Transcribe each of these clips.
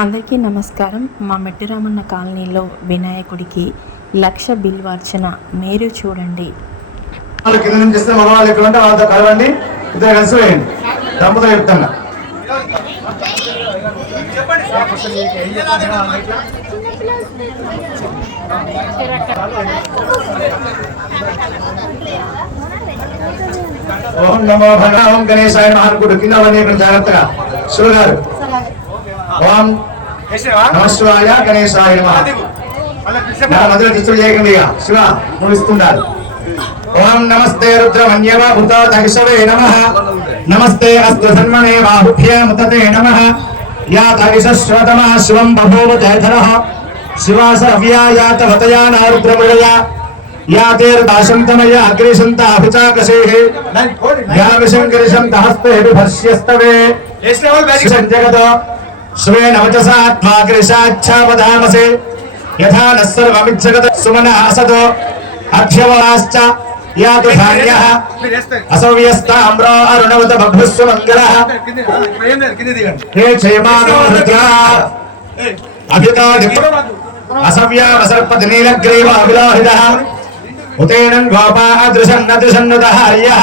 అందరికీ నమస్కారం. మా మెట్టిరామన్న కాలనీలో వినాయకుడికి లక్ష బిల్వార్చన మీరు చూడండి. కింద నుంచి ఇస్తే మగవాళ్ళు ఎక్కడ ఉంటే వాళ్ళతో కలవండి. ఇద్దరు కలిసి వేయండి. దంపతులు చెప్తాను ఓం నమో భగవాన్ గణేశాయ నమః కింద జాగ్రత్తగా. శివ గారు ఓం నమ శివాయ గణేశాయ నమః నా మధుర దిస్తులు చేయకండి ఇక శివ నువ్వు ఇస్తుండాలి ఓం నమస్తే రుద్రమన్యవ భూత తగిసవే నమ నమస్తే అస్తు సన్మనే బాహుభ్య ముతతే నమ యా తగిశ్వతమ శివం బభూవ జయధర శివాస అవ్యాయాత వతయాన రుద్రమృగయ యా తేర్దాశంతమయ అగ్నిశంత అభిచాకసేః యా విశంకరిశంత హస్తే విభస్యస్తవే జగత స్వేన వచసాత్మాగ్రిశాచ్ఛావధామసే श्रेण वचसात्माग्रशाच्छावधामसे यथा नः सर्वमिच्छगत सुमनः असतो। या तु धान्यः असव्यस्ताम्रो अरुणवत बभ्रुस्व मङ्गलः हे क्षेमानो रुद्रा। अभिताधिप असव्यामसर्पदनीलग्रीव अभिलाहितः। उतेन गोपाः दृशन्न दृशन्नतः हर्यः।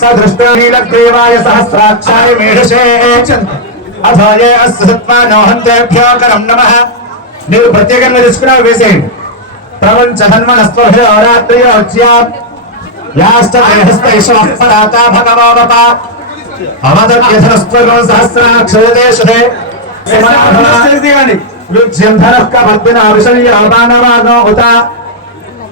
సదృష్టనీలగ్రీవాయ సహస్రాక్షాయ మేషే అథాయ అస్సు సత్మానోహంతేభ్యో కరం నమః. మీరు ప్రత్యేకంగా తీసుకున్నా వేసేయండి. ప్రపంచ ధన్మనస్పభ్యో రాత్రియోచ్యాం యాష్ట దేహస్థ ఇషవః పరాతా భగవావప అవదభ్యధనస్త్వగం సహస్రాక్షరదేశే యుజ్యంధనః కమర్దిన విషయ్యామానవాగో ఉత.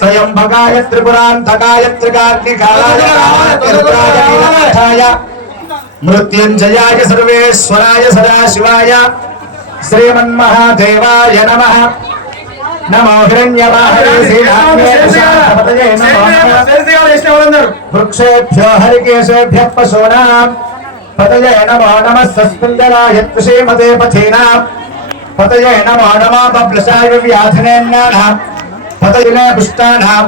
त्र्यंबकाय त्रिपुरांधकाय त्रिकाग्निकालाय मृत्युंजयाय सर्वेश्वराय सदाशिवाय श्रीमन्महादेवाय नमः नमो वृक्षेभ्यो हरिकेशेभ्य पशूनां पतये नमो नमः सस्पिन्दराय कृषिमते पथीनां पतये नमो नमः बब्लसाय व्याधिनेन्नानाम् నమో నమ బబ్లసాయ వ్యాధినేన్నానాం పతయే పుష్టానాం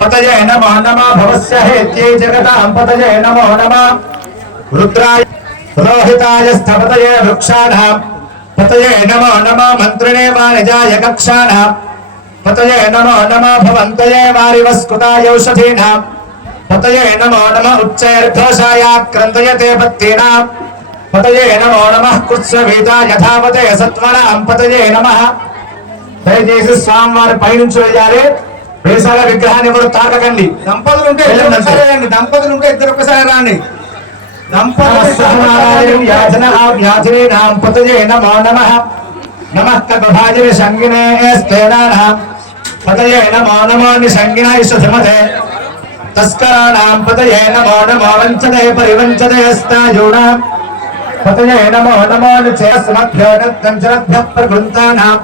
పతయే నమో నమ భవస్య హేత్యై జగతాం పతయే నమో నమ రుద్రాయ రోహితాయ స్థపతయే వృక్షాణాం పతయే నమో నమ మంత్రిణే వానిజాయ కక్షాణాం పతయే నమో నమ భవంతయే వారివస్కుతాయౌషధీనాం పతయే నమో నమ ఉచ్చైర్ఘోషాయ క్రందయతే పత్తీనాం పతయే నమో నమ కుత్సవీత యథావతే సత్వనాం పతయే నమ దయచేసి స్వామివారి పైనుంచి వేయాలి వేసాల విగ్రహాన్ని ఎవరు తాకకండి. దంపతులు ఉంటే దంపతులు ఉంటే ఇద్దరు ఒకసారి రాండి. నమస్కారాయం యాచన వ్యాధినాం పతయే నమో నమ. నమః కపభాజిన సంగినే స్థేనానాం పతయే నమో నమో నిసంగిన ఇషధమతే తస్కరాణాం పతయే నమో నమో వంచదే పరివంచదే స్థాయూణాం పతయే నమో నమో నిచేస్మభ్యో నిర్గంచరభ్య ప్రకృంతానాం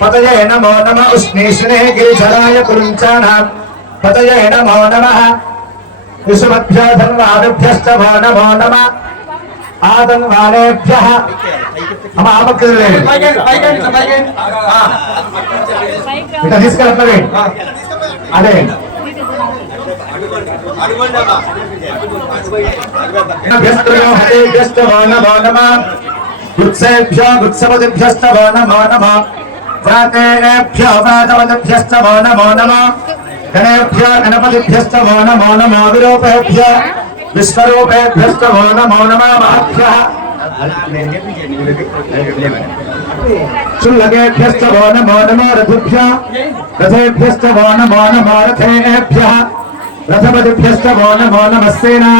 పతయే నమో నమ ఉష్ణీష్ణే గిరిధరాయ కురుంచానాం పతయే నమో నమః విషమభ్యో ధన్వాదిభ్యశ్చ భో నమో నమ ఆదన్వానేభ్య అమ్మ ఆపక్కర్లే పైకండి పైకండి పైకండి ఆ, ఇట్లా తీసుకెళ్తావే అదే హరేభ్యశ్చ భో నమో నమ व्रतेभ्यो व्रतवद्भ्यश्च मो नमो नमः। गणेभ्य, गणपतिभ्यश्च मो नमो नमो। विरूपेभ्य, विश्वरूपेभ्यश्च मो नमो नमः, महभ्यः। क्षुल्लकेभ्यश्च मो नमो नमो, रथेभ्य। रथेभ्यश्च मो नमो नमो, रथेभ्यः। रथपतिभ्यश्च मो नमो नमस्सेना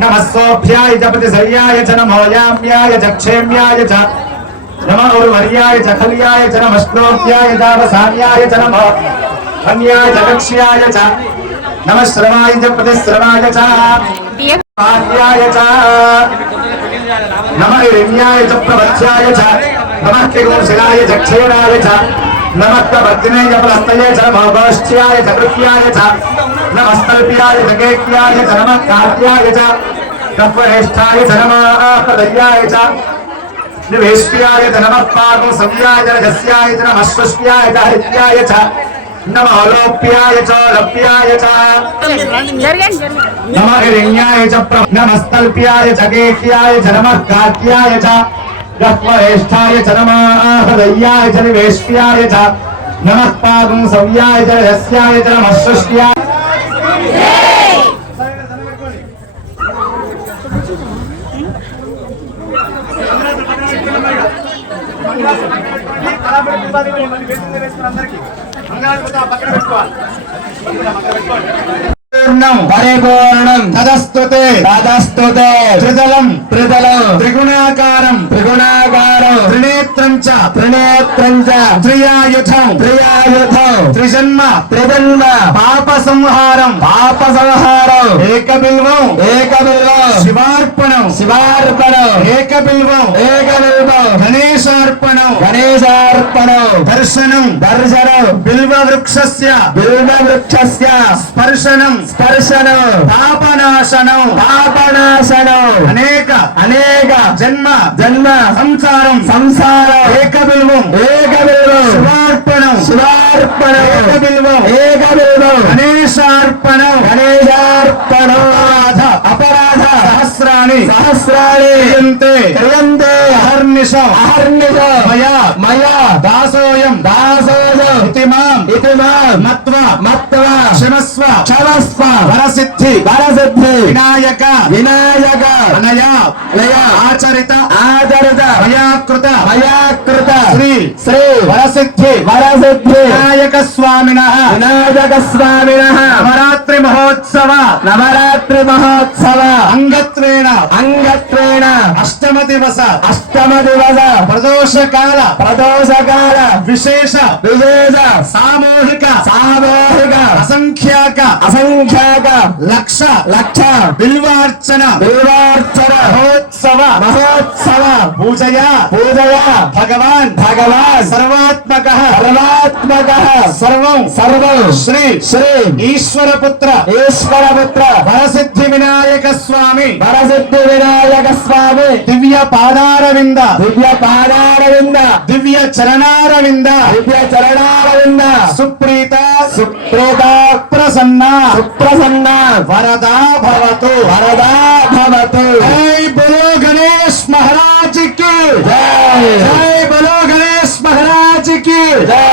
नमः सोऽभ्याय च पतिसर्याय च नमोयाम्याय च क्षेम्याय च చ నమో యామ్యాయ చ క్షేమ్యాయ చ నమ ఉర్వర్యాయ చ ఖల్యాయ చ నమశ్లోభ్యాయ చావసాన్యాయ చ నమో ధన్యాయ చ లక్ష్యాయ చ నమ శ్రవాయ చ ప్రతిశ్రవాయ చ పార్యాయ చ నమ హిరణ్యాయ చ ప్రవచ్యాయ చ నమ కిగోశిలాయ చ క్షీరాయ చ నమ ప్రవర్తినే చ ప్రస్తయే చ నమో గోష్ఠ్యాయ చ కృత్యాయ చ నమస్తల్ప్యాయ చ కేక్యాయ చ నమ కార్యాయ చ కప్పరేష్ఠాయ చ నమ ప్రదయ్యాయ చ నివేష్ట్యాయ చ నమ పాగం సంయాయ చ రజస్యాయ చ నమ స్పృష్ట్యాయ చ హరిత్యాయ చ నమ లోప్యాయ చ లప్యాయ చ నమ హిరణ్యాయ చ ప్ర- నమస్తల్ప్యాయ చ కేక్యాయ చ నమ కార్యాయ చ గహ్వరేష్ఠాయ చ నమ హృదయ్యాయ చ నివేష్ట్యాయ చ తదస్తుతే తదస్తుతే త్రిదలం త్రిదలం త్రిగుణాకారం. త్రిగుణాకారం. త్రినేత్రం చ. త్రినేత్రం చ. త్రియాయుధం. త్రియాయుధం. త్రిజన్మ త్రిజన్మ. పాప సంహారం పాప సంహారం ఏకబిల్వం. ఏకబిల్వం. శివార్పణం. శివార్పణం. ఏకబిల్వం. ఏకబిల్వం. గణేశార్పణం. గణేశార్పణం. దర్శనం. దర్శనం. బిల్వ వృక్షస్య బిల్వ వృక్షస్య స్పర్శనం. స్పర్శనం. పాపనాశనం. పాపనాశనం. అనేక. అనేక. జన్మ. జన్మ. సంసారం. సంసారం. ఏకబిల్వం. ఏకబిల్వం. శివార్పణం. శివార్పణం ఏకబిల్వం. ఏకబిల్వం. గణేశార్పణం. గణేశార్పణం. అపరాధ. అపరాధ. సహస్రాణి. సహస్రాణి. క్రియంతే క్రియంతే అహర్నిశం. అహర్నిశ. మయా. మయా. దాసోయం. దాసోజం ఇతి మాం ఇతి మాం మత్వ మత్వ క్షమస్వ క్షమస్వ వరసిద్ధి. వరసిద్ధి. వినాయక. వినాయక. అనయా. నయ ఆచరిత. ఆచరిత. మయాకృత. మయాకృత. శ్రీ శ్రీ వరసిద్ధి వరసిద్ధి వినాయక స్వామిన వినాయక స్వామిన నవరాత్రి మహోత్సవ నవరాత్రి మహోత్సవ. అంగత్వేన అంగత్వేన అష్టమ దివస. అష్టమ దివస. ప్రదోష కాల. ప్రదోషకాల విశేష. విశేష. సామూహిక. సామూహిక. అసంఖ్యాక. అసంఖ్యాక. లక్ష. లక్ష. బిల్వార్చన. బిల్వార్చన. మహోత్సవ. మహోత్సవ. పూజయా. పూజయ. భగవాన్. భగవాన్. సర్వాత్మక. సర్వాత్మక. సర్వం. సర్వం. శ్రీ. శ్రీ. ఈశ్వరపుత్ర. ఈశ్వరపుత్ర వరసిద్ధి వినాయక స్వామి. వరసిద్ధి వినాయక స్వామి. దివ్య పాదారవింద. దివ్య పాదారవింద. దివ్య చరణారవింద. దివ్య చరణారవింద. సుప్రీత. సుప్రేత. ప్రసన్న. సుప్రసన్న. వరదా భవతు. వరదా భవతు. జై బలో గణేష్ మహారాజ్కి జై. జై బలో గణేష్ మహారాజ్కి జై.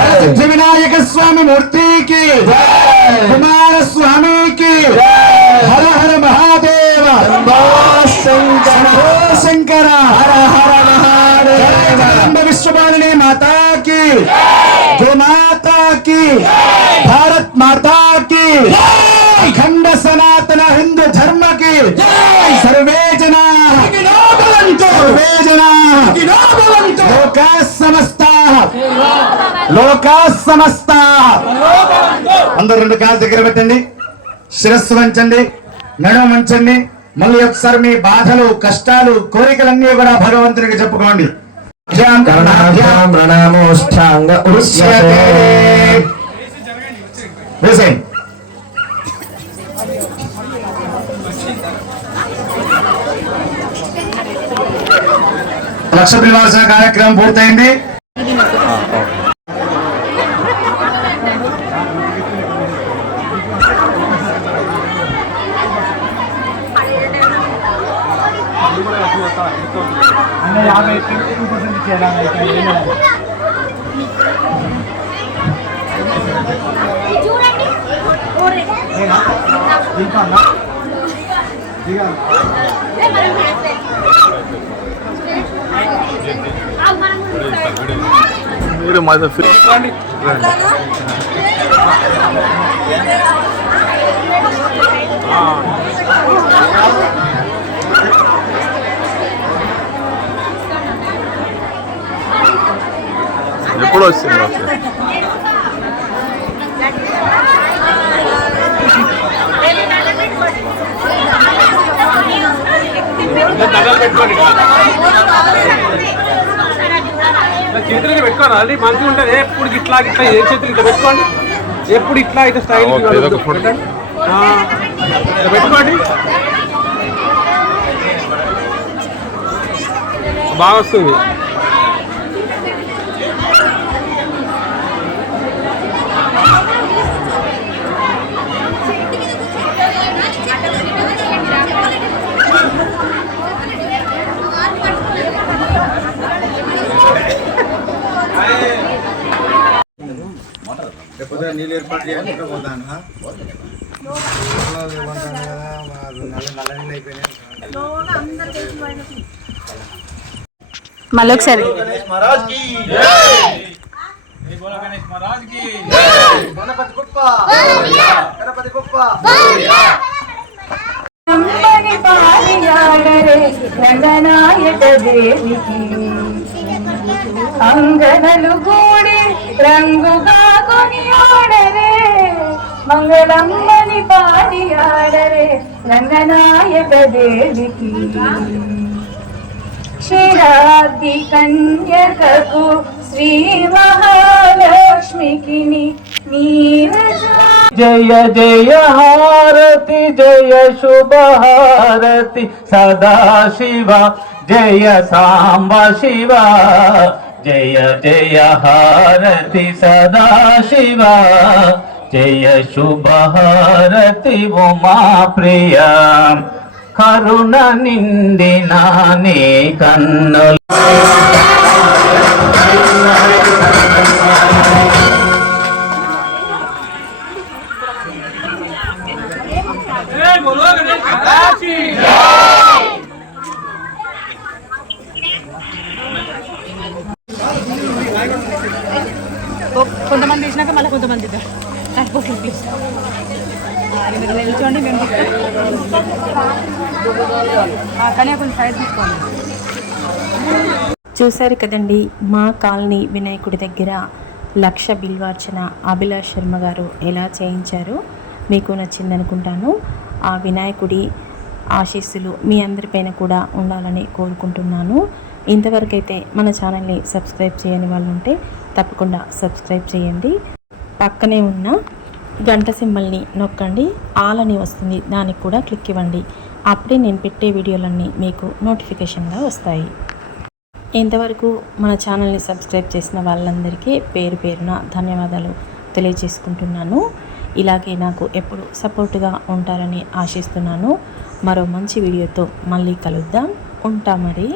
వరసిద్ధి వినాయక స్వామి మూర్తి కి జై. సర్వే అందరు రెండు కాలు దగ్గర పెట్టండి. శిరస్సు వంచండి. నడుమ వంచండి. మళ్ళీ ఒకసారి మీ బాధలు కష్టాలు కోరికలన్నీ కూడా భగవంతునికి చెప్పుకోండి. ప్రణామోష్టాంగ లక్ష పిలవాల్సిన కార్యక్రమం పూర్తయింది. చూడండి ఓరే. ఏ మనం చేస్తే. ఆ, మనం కూడా మీరు మాది? ఎప్పుడు వచ్చింది అసలు? చేతులకి పెట్టుకోండి అది మంచిగా ఉంటుంది. ఎప్పుడు ఇట్లా ఇట్లా ఏ చేతులు ఇట్లా పెట్టుకోండి. ఎప్పుడు ఇట్లా అయితే స్టైల్ పెట్టుకోండి. బాగా వస్తుంది. లేకపోతే నీళ్ళు ఏర్పాటు చేయకుండా పోతాను ఆ? ఏమంటాను కదా, మా నల్ల నల్ల నీళ్ళు అయిపోయినాయి మళ్ళీ ఒకసారి గణేష్ మహారాజ్కి గణపతి గొప్ప గణపతి గొప్ప అమ్మని పాడియాడరే రంగనాయక దేవికి. అంగనలు కూడి రంగుగా కొనియాడరే మంగళమ్మని పాడియాడరే రంగనాయక దేవికి. క్షీరాది కన్యకకు శ్రీ మహాలక్ష్మికి జయ జయ హారతి జయ శుభ హారతి సదా శివ జయ సాంబ శివ. జయ జయ హారతి సదాశివ జయ శుభహారతి ఉమా ప్రియ కరుణ నిండిన నీ కన్నుల కొంతమంది తీసినాక మళ్ళీ కొంతమంది ఇద్దాం ప్లీజ్ మీరు నిల్చోండి మేము కానీ కొంచెం సైడ్ తీసుకోండి. చూశారు కదండి మా కాలనీ వినాయకుడి దగ్గర లక్ష బిల్వార్చన అభిలాష్ శర్మ గారు ఎలా చేయించారో మీకు నచ్చింది అనుకుంటాను ఆ వినాయకుడి ఆశీస్సులు మీ అందరిపైన కూడా ఉండాలని కోరుకుంటున్నాను. ఇంతవరకైతే మన ఛానల్ని సబ్స్క్రైబ్ చేయని వాళ్ళు ఉంటే తప్పకుండా సబ్స్క్రైబ్ చేయండి. పక్కనే ఉన్న గంట సింబల్ని నొక్కండి. ఆల్ అని వస్తుంది. దానికి కూడా క్లిక్ ఇవ్వండి. అప్పుడే నేను పెట్టే వీడియోలన్నీ మీకు నోటిఫికేషన్గా వస్తాయి. ఇంతవరకు మన ఛానల్ని సబ్స్క్రైబ్ చేసిన వాళ్ళందరికీ పేరు పేరున ధన్యవాదాలు తెలియజేసుకుంటున్నాను. ఇలాగే నాకు ఎప్పుడు సపోర్ట్గా ఉంటారని ఆశిస్తున్నాను. మరో మంచి వీడియోతో మళ్ళీ కలుద్దాం. ఉంటా మరి.